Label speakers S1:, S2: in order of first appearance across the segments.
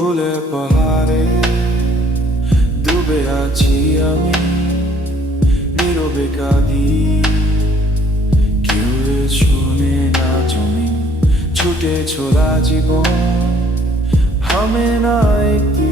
S1: ভুলে পাহাড়ে ডুবে আছি আমি, নীরবে কাঁদি। কেউ শুনে না জমি ছুটে ছোড়া জীবন হামে না একটি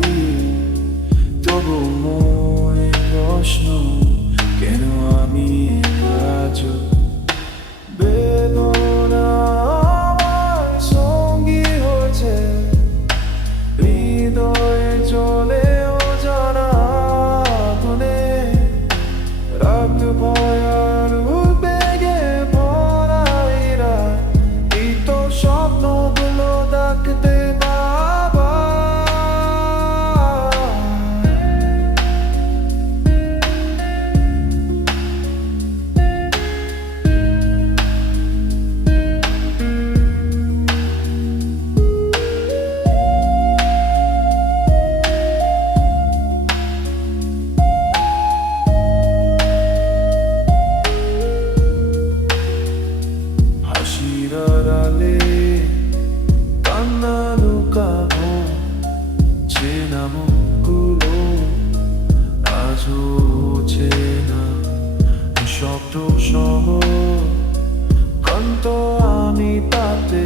S1: তাতে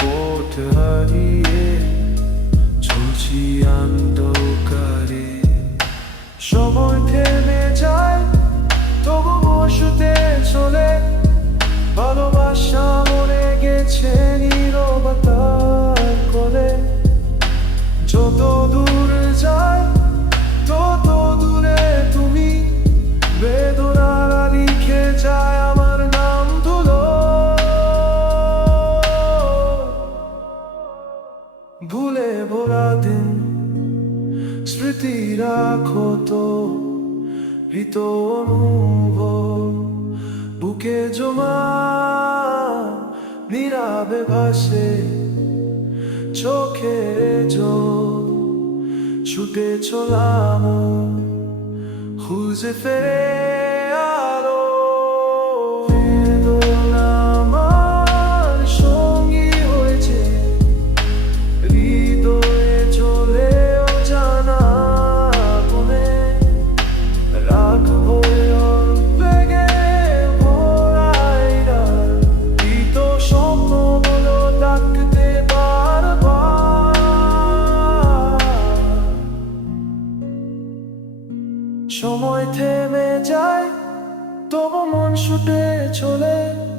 S1: পথ হারিয়ে চলছি আমি। ভুলে ভোলা দিন। স্মৃতি রাখো তো হৃত বুকে জমা নীরাবে ভাসে চোখে জো ছুটে চলাম, খুঁজে ফেরে সময় থেমে যায় তবু মন ছুটে চলে।